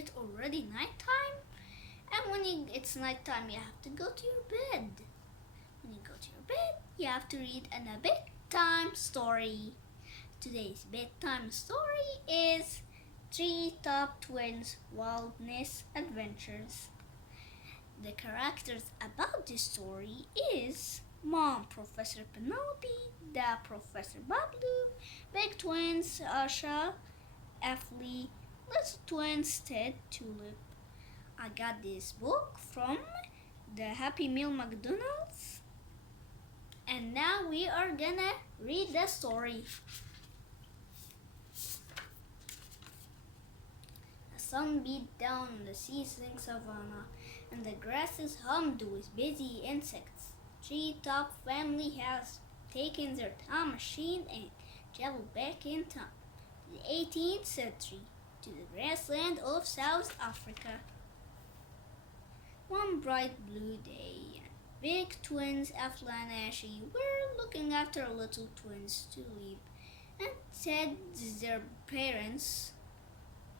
it already nighttime? And when it's nighttime, you have to go to your bed. When you go to your bed, you have to read a bedtime story. Today's bedtime story is Treetop Twins Wilderness Adventures. The characters about this story is Mom, Professor Penelope, Dad, Professor Bablu, Big Twins, Asha, Effley, Little Twins, Ted, Tulip. I got this book from the Happy Meal McDonald's, and now we are gonna read the story. The sun beat down on the sizzling savannah, and the grasses hummed with busy insects. Treetop family has taken their time machine and traveled back in time to the 18th century to the grassland of South Africa. One bright blue day, big twins Afla and Ashy were looking after little twins Tulip and said their parents,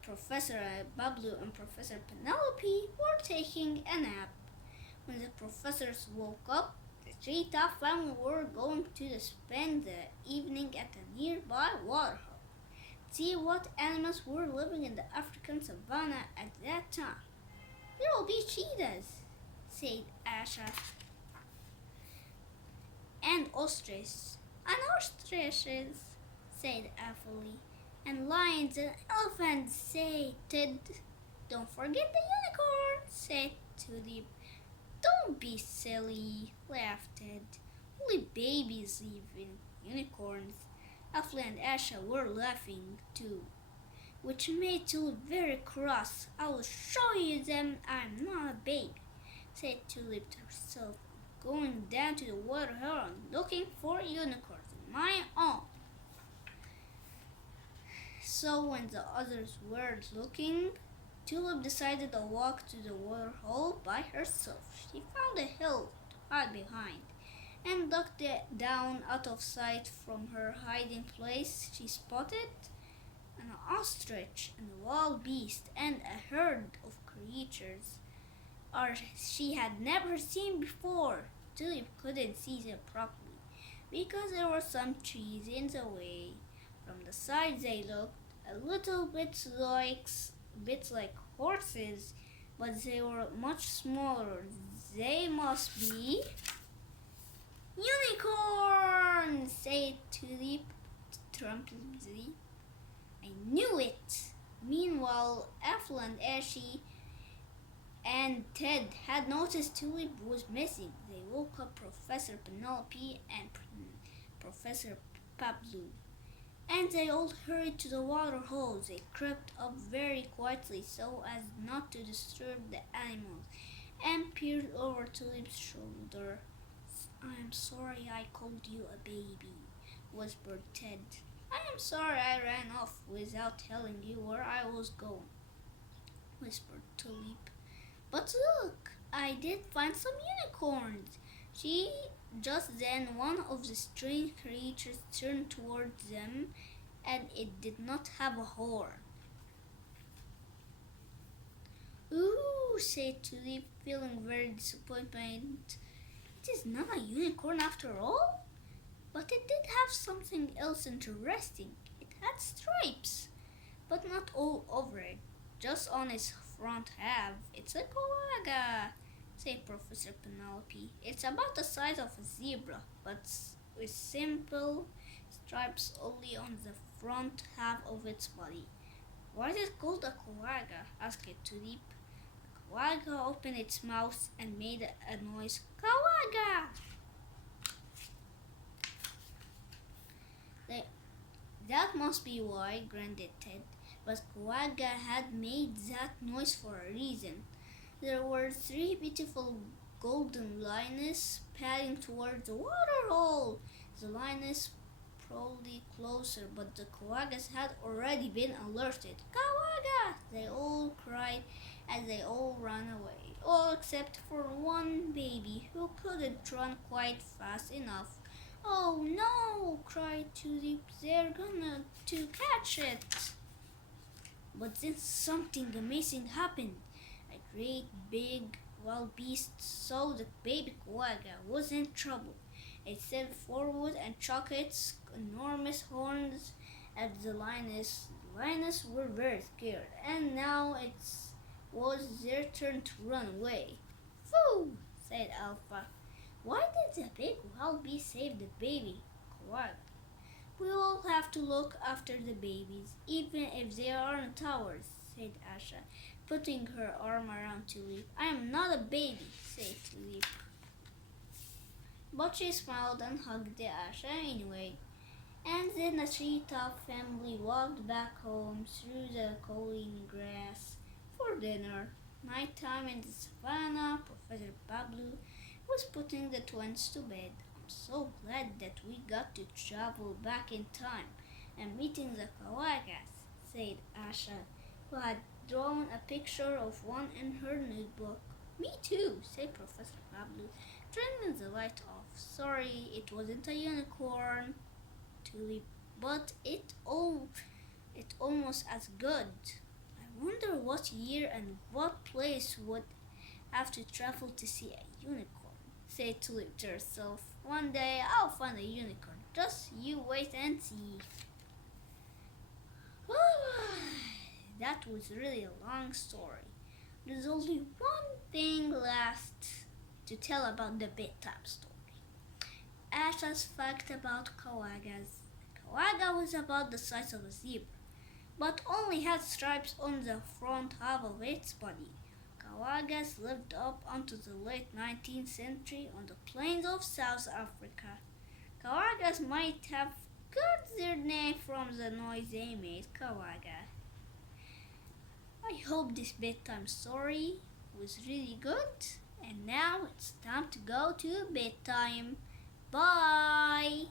Professor Bablu and Professor Penelope, were taking a nap. When the professors woke up, the Treetop family were going to spend the evening at a nearby waterhole. See what animals were living in the African savannah at that time. There will be cheetahs, said Asha, and ostriches, said Afali, and lions and elephants, said Ted. Don't forget the unicorn, said Tulip. Don't be silly, laughed Ted. Only babies live in unicorns. Afli and Asha were laughing too, which made Tulip very cross. I will show you them. I'm not a baby, said Tulip to herself, going down to the waterhole and looking for unicorns of my own. So when the others were looking, Tulip decided to walk to the waterhole by herself. She found a hill to hide behind and ducked down out of sight. From her hiding place, she spotted an ostrich and a wild beast and a herd of creatures she had never seen before. Tulip couldn't see them properly because there were some trees in the way. From the side they looked a little bit like horses, but they were much smaller. They must be unicorns, said Tulip triumphantly. I knew it. Meanwhile, Ethel and Ashy and Ted had noticed Tulip was missing. They woke up Professor Penelope and Professor Pablo, and they all hurried to the water hole. They crept up very quietly so as not to disturb the animals and peered over Tulip's shoulder. I am sorry I called you a baby, whispered Ted. I am sorry I ran off without telling you where I was going, whispered Tulip. But look, I did find some unicorns. Just then one of the strange creatures turned towards them, and it did not have a horn. Ooh, said Tulip, feeling very disappointed. It is not a unicorn after all. But it did have something else interesting. It had stripes, but not all over it, just on its front half. It's a koaga, said Professor Penelope. It's about the size of a zebra, but with simple stripes only on the front half of its body. Why is it called a koaga? Asked Tulip. The koaga opened its mouth and made a noise. Koaga! That must be why, grunted Ted. But Koaga had made that noise for a reason. There were 3 beautiful golden lioness padding toward the waterhole. The lioness probably closer, but the Koagas had already been alerted. Koaga! They all cried as they all ran away, all except for one baby who couldn't run quite fast enough. Oh no, cried Tulip, they're gonna to catch it. But then something amazing happened. A great big wild beast saw that baby quagga was in trouble. It stepped forward and shook its enormous horns at the lioness. The lioness were very scared, and now it was their turn to run away. Phew, said Alpha. Why did the big wild beast save the baby quagga? We will have to look after the babies, even if they are in towers, said Asha, putting her arm around Tulip. I am not a baby, said Tulip. But she smiled and hugged Asha anyway. And then the treetop family walked back home through the cooling grass for dinner. Nighttime in the savannah, Professor Pablo was putting the twins to bed. I'm so glad that we got to travel back in time and meeting the Kawagas, said Asha, who had drawn a picture of one in her notebook. Me too, said Professor Pablo, turning the light off. Sorry, it wasn't a unicorn, Tulip, but it almost as good. I wonder what year and what place would have to travel to see a unicorn, said Tulip to herself. One day I'll find a unicorn. Just you wait and see. That was really a long story. There's only one thing left to tell about the bedtime story. Asha's fact about Kawagas. Kawaga was about the size of a zebra, but only had stripes on the front half of its body. Kawagas lived up until the late 19th century on the plains of South Africa. Kawagas might have got their name from the noise they made, Kawaga. I hope this bedtime story was really good, and now it's time to go to bedtime. Bye!